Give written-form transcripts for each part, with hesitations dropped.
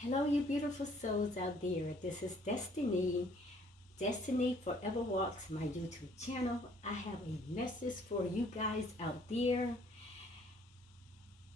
Hello, you beautiful souls out there. This is Destiny. Destiny Forever Walks, my YouTube channel. I have a message for you guys out there.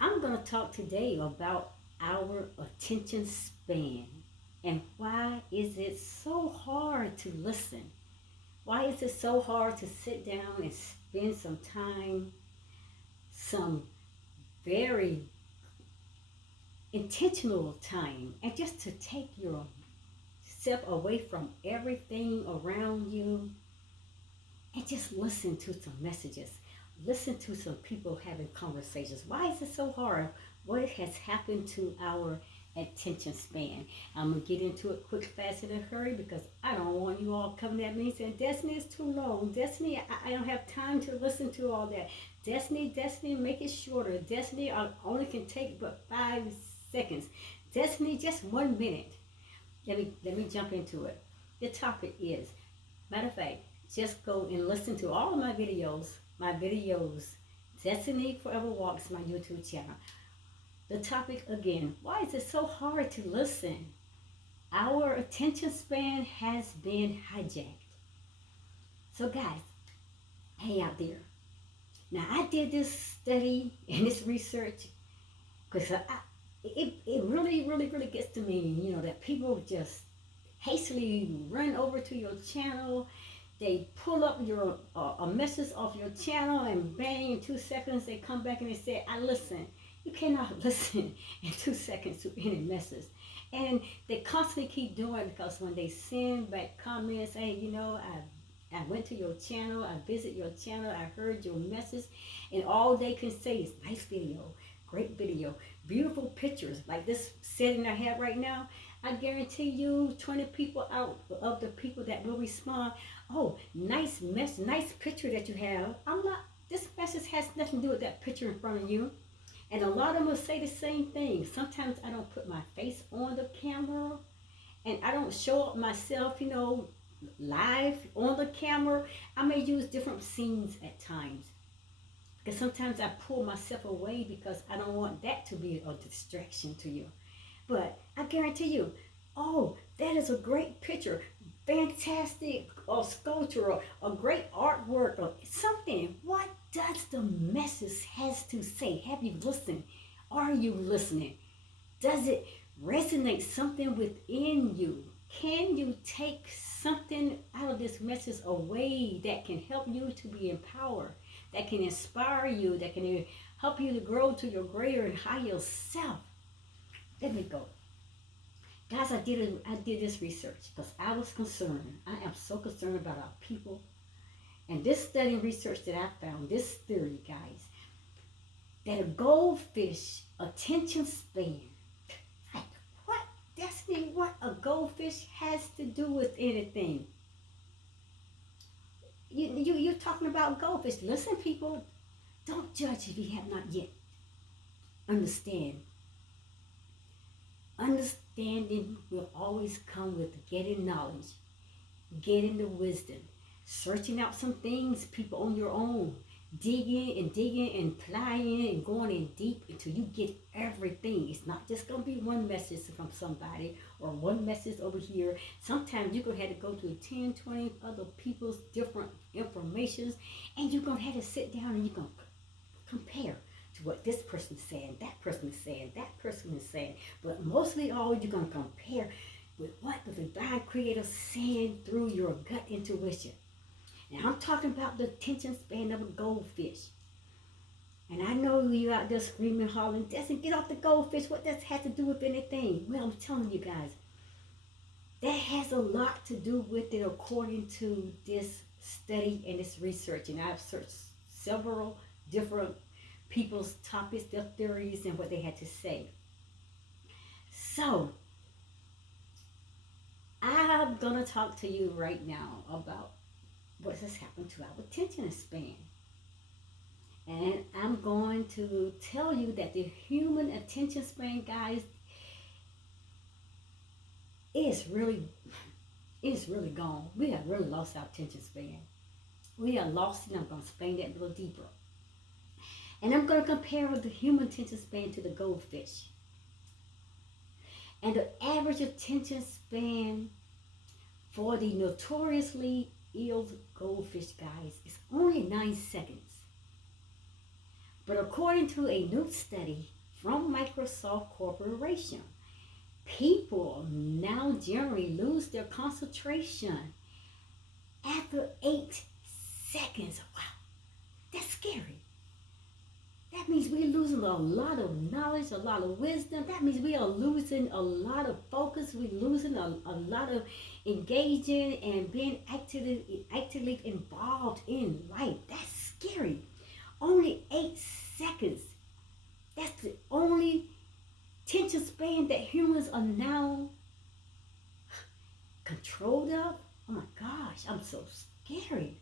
I'm going to talk today about our attention span and why is it so hard to listen? Why is it so hard to sit down and spend some time, some very intentional time, and just to take your step away from everything around you and just listen to some messages. Listen to some people having conversations. Why is it so hard? What has happened to our attention span? I'm going to get into it quick, fast, in a hurry because I don't want you all coming at me saying, Destiny is too long. Destiny, I don't have time to listen to all that. Destiny, make it shorter. Destiny, I only can take but 5 seconds. Destiny, just 1 minute. Let me jump into it. The topic is, matter of fact, just go and listen to all of my videos. My videos, Destiny Forever Walks, my YouTube channel. The topic again, why is it so hard to listen? Our attention span has been hijacked. So guys, hey out there. Now I did this study and this research because it really gets to me, that people just hastily run over to your channel. They pull up your a message off your channel and bang, in 2 seconds they come back and they say, I listen. You cannot listen in 2 seconds to any message. And they constantly keep doing it because when they send back comments, hey, I went to your channel, I visit your channel, I heard your message, and all they can say is nice video, great video, beautiful pictures, like this setting I have right now. I guarantee you 20 people out of the people that will respond, oh, nice picture that you have. This message has nothing to do with that picture in front of you. And a lot of them will say the same thing. Sometimes I don't put my face on the camera and I don't show up myself, live on the camera. I may use different scenes at times. Because sometimes I pull myself away because I don't want that to be a distraction to you. But I guarantee you, oh, that is a great picture, fantastic sculpture, or a great artwork, or something. What does the message has to say? Have you listened? Are you listening? Does it resonate something within you? Can you take something out of this message away that can help you to be empowered, that can inspire you, that can help you to grow to your greater and higher self? Let me go. Guys, I did this research because I was concerned. I am so concerned about our people. And this study and research that I found, this theory, guys, that a goldfish attention span, like what, Destiny, what a goldfish has to do with anything? You're talking about goldfish. Listen, people, don't judge if you have not yet understand. Understanding will always come with getting knowledge, getting the wisdom, searching out some things, people, on your own, digging and applying and going in deep until you get everything. It's not just going to be one message from somebody or one message over here. Sometimes you're going to have to go to 10, 20 other people's different informations, and you're going to have to sit down and you're going to compare to what this person is saying, that person is saying, that person is saying. But mostly all, you're going to compare with what the divine creator is saying through your gut intuition. Now I'm talking about the attention span of a goldfish. And I know you out there screaming, hollering, Destin, get off the goldfish. What does that have to do with anything? Well, I'm telling you guys, that has a lot to do with it according to this study and this research. And I've searched several different people's topics, their theories, and what they had to say. So, I'm going to talk to you right now about what has happened to our attention span. And I'm going to tell you that the human attention span, guys, is really gone. We have really lost our attention span. We are lost, and I'm going to explain that a little deeper. And I'm going to compare the human attention span to the goldfish. And the average attention span for the notoriously ill goldfish, guys, is only 9 seconds. But according to a new study from Microsoft Corporation, people now generally lose their concentration after 8 seconds. Wow, that's scary. That means we're losing a lot of knowledge, a lot of wisdom. That means we are losing a lot of focus. We're losing a lot of engaging and being actively involved in life. That's scary. Only 8 seconds. That's the only attention span that humans are now controlled of. Oh my gosh, I'm so scary.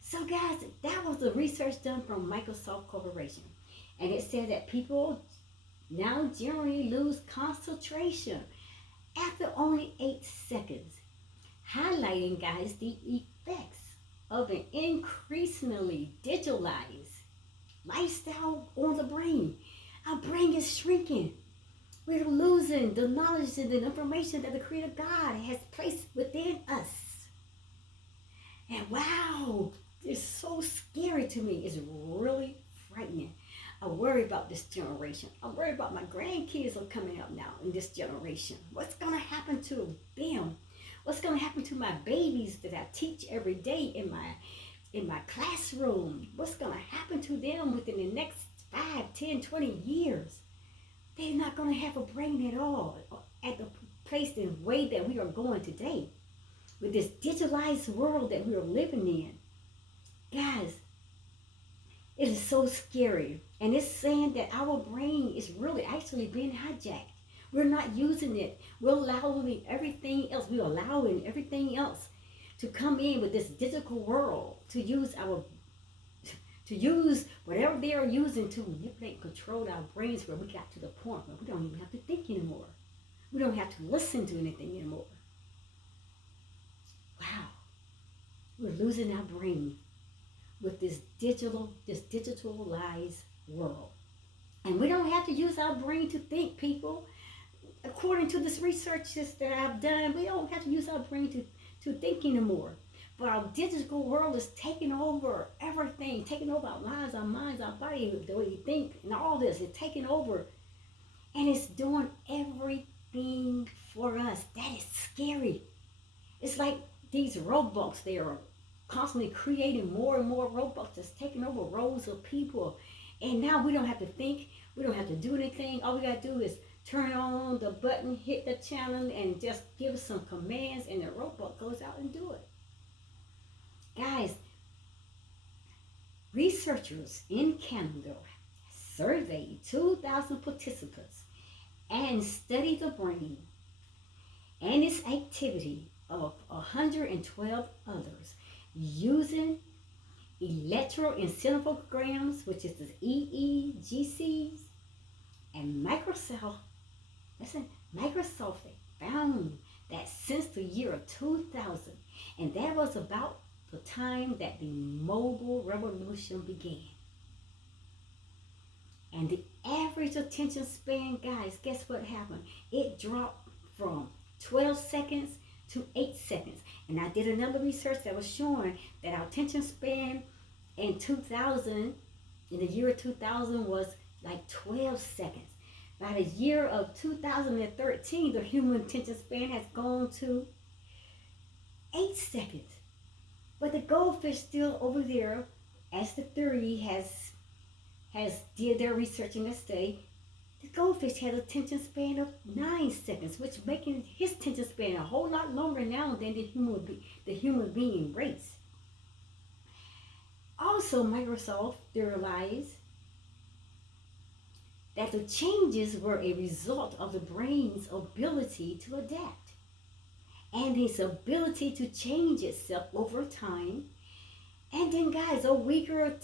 So guys, that was the research done from Microsoft Corporation. And it said that people now generally lose concentration after only 8 seconds. Highlighting, guys, the effects of an increasingly digitalized lifestyle on the brain. Our brain is shrinking. We're losing the knowledge and the information that the Creator God has placed within us. And wow, it's so scary to me. It's really frightening. I worry about this generation. I worry about my grandkids are coming up now in this generation. What's going to happen to them? What's going to happen to my babies that I teach every day in my classroom? What's going to happen to them within the next 5, 10, 20 years? They're not going to have a brain at all at the place and way that we are going today with this digitalized world that we are living in. Guys, it is so scary. And it's saying that our brain is really actually being hijacked. We're not using it. We're allowing everything else. We're allowing everything else to come in with this digital world to use whatever they are using to manipulate and control our brains, where we got to the point where we don't even have to think anymore. We don't have to listen to anything anymore. Wow. We're losing our brain with this digitalized world. And we don't have to use our brain to think, people. According to this research that I've done, we don't have to use our brain to think anymore. But our digital world is taking over everything, taking over our lives, our minds, our body, the way we think, and all this is taking over. And it's doing everything for us. That is scary. It's like these robots, they are constantly creating more and more robots that's taking over roles of people. And now we don't have to think, we don't have to do anything. All we got to do is turn on the button, hit the channel, and just give some commands, and the robot goes out and do it. Guys, researchers in Canada surveyed 2,000 participants and studied the brain and its activity of 112 others using electroencephalograms, which is the EEGCs, and Microsoft found that since the year 2000, and that was about the time that the mobile revolution began. And the average attention span, guys, guess what happened? It dropped from 12 seconds to 8 seconds. And I did another research that was showing that our attention span in the year 2000 was like 12 seconds. By the year of 2013, the human attention span has gone to 8 seconds. But the goldfish still over there, as the theory has did their research in this study, the goldfish has an attention span of 9 seconds, which making his attention span a whole lot longer now than the human being race. Also, Microsoft theorized that the changes were a result of the brain's ability to adapt and its ability to change itself over time. And then, guys, a weaker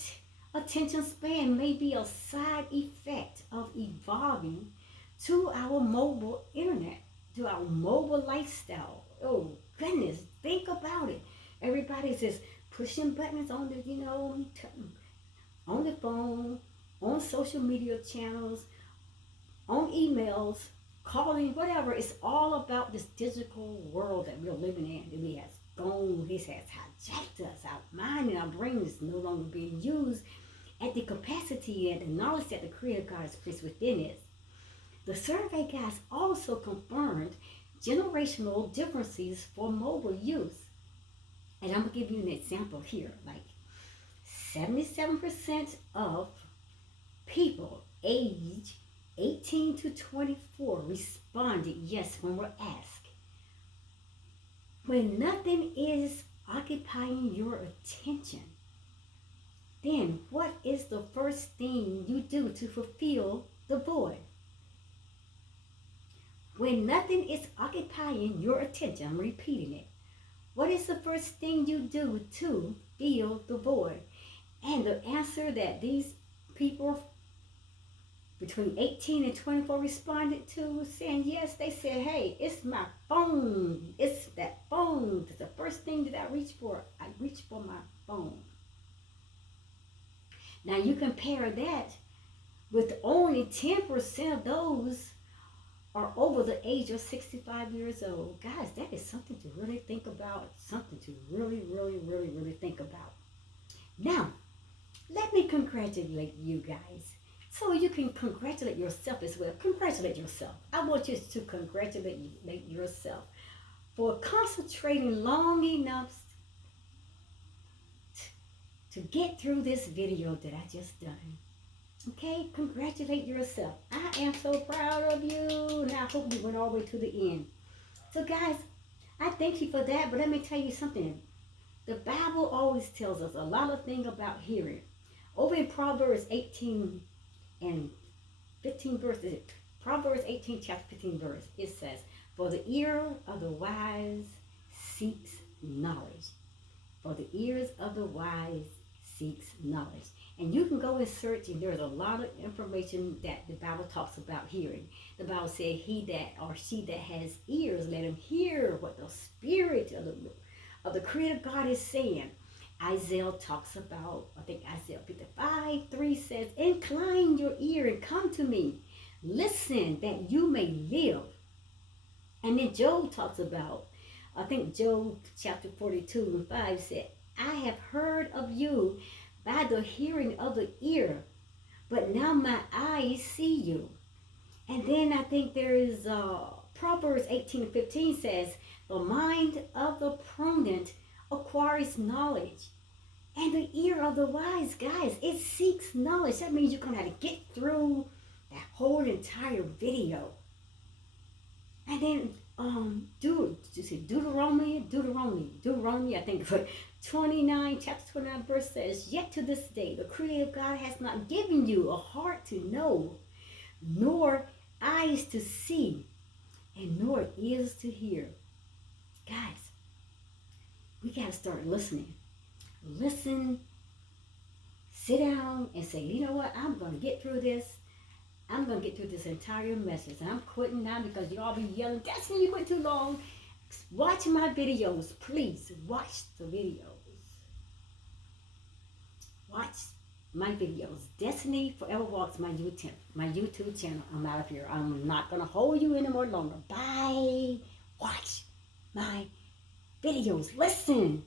attention span may be a side effect of evolving to our mobile internet, to our mobile lifestyle. Oh goodness, think about it. Everybody's just pushing buttons on the, on the phone, on social media channels, on emails, calling, whatever. It's all about this digital world that we're living in. And he has gone, he has hijacked us. Our mind and our brain is no longer being used at the capacity and the knowledge that the Creator God has placed within it. The survey guys also confirmed generational differences for mobile use. And I'm going to give you an example here. Like 77% of people age 18 to 24 responded yes when we're asked. When nothing is occupying your attention, then what is the first thing you do to fulfill the void? When nothing is occupying your attention, I'm repeating it. What is the first thing you do to fill the void? And the answer that these people between 18 and 24 responded to saying yes, they said, hey, it's my phone. It's that phone. It's the first thing that I reach for. I reach for my phone. Now you compare that with only 10% of those are over the age of 65 years old. Guys, that is something to really think about. Something to really think about. Now, let me congratulate you guys. So you can congratulate yourself as well. Congratulate yourself. I want you to congratulate yourself for concentrating long enough to get through this video that I just done. Okay, congratulate yourself. I am so proud of you. And I hope you went all the way to the end. So guys, I thank you for that. But let me tell you something. The Bible always tells us a lot of things about hearing. Over in Proverbs 18 and 15 verses, Proverbs 18 chapter 15 verse, it says, for the ear of the wise seeks knowledge. For the ears of the wise seeks knowledge. And you can go and search, and there's a lot of information that the Bible talks about hearing. The Bible said, he that or she that has ears, let him hear what the Spirit of the Creator God is saying. Isaiah talks about, I think Isaiah 55:3 says, incline your ear and come to me. Listen that you may live. And then Job talks about, I think Job chapter 42:5 said, I have heard of you by the hearing of the ear, but now my eyes see you. And then I think there is Proverbs 18:15 says, the mind of the prudent acquires knowledge, and the ear of the wise, guys, it seeks knowledge. That means you're going to have to get through that whole entire video. And then Deuteronomy, I think, 29, chapter 29 verse says, yet to this day, the Creator God has not given you a heart to know, nor eyes to see, and nor ears to hear. Guys, we got to start listening. Listen, sit down and say, you know what, I'm going to get through this. I'm going to get through this entire message. And I'm quitting now because you all be yelling, Destiny, you went too long. Watch my videos. Please watch the videos. Watch my videos. Destiny Forever Walks, my YouTube channel. I'm out of here. I'm not going to hold you anymore longer. Bye. Watch my videos. Listen.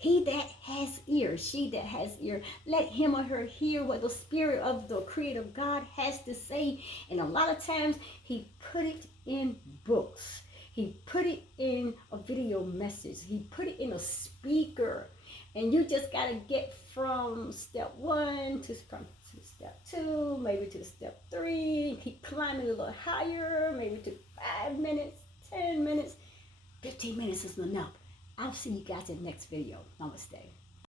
He that has ear, she that has ear, let him or her hear what the Spirit of the Creator God has to say. And a lot of times, he put it in books. He put it in a video message. He put it in a speaker. And you just got to get from step 1 to step 2, maybe to step 3. Keep climbing a little higher, maybe to 5 minutes, 10 minutes, 15 minutes is enough. I'll see you guys in the next video. Namaste.